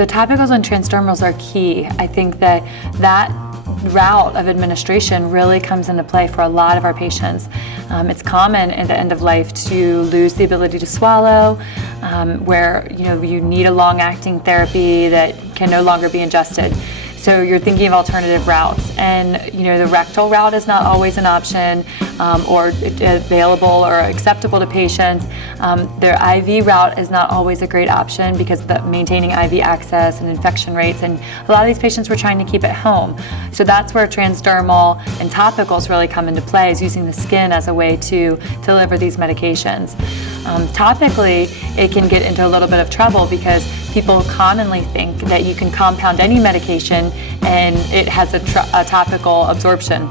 The topicals and transdermals are key. I think that route of administration really comes into play for a lot of our patients. It's common at the end of life to lose the ability to swallow, where you need a long-acting therapy that can no longer be ingested. So you're thinking of alternative routes, and the rectal route is not always an option or available or acceptable to patients. Their IV route is not always a great option because of maintaining IV access and infection rates, and a lot of these patients were trying to keep it home. So that's where transdermal and topicals really come into play, is using the skin as a way to deliver these medications. Topically, it can get into a little bit of trouble because people commonly think that you can compound any medication and it has a topical absorption,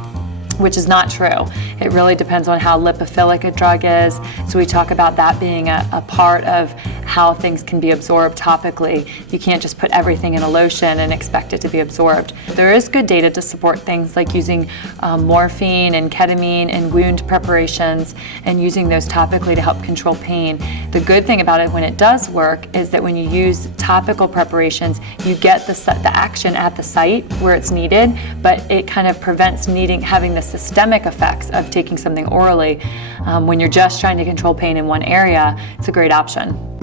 which is not true. It really depends on how lipophilic a drug is. So we talk about that being a part of how things can be absorbed topically. You can't just put everything in a lotion and expect it to be absorbed. There is good data to support things like using morphine and ketamine in wound preparations and using those topically to help control pain. The good thing about it when it does work is that when you use topical preparations, you get the action at the site where it's needed, but it kind of prevents having the systemic effects of taking something orally. When you're just trying to control pain in one area, it's a great option.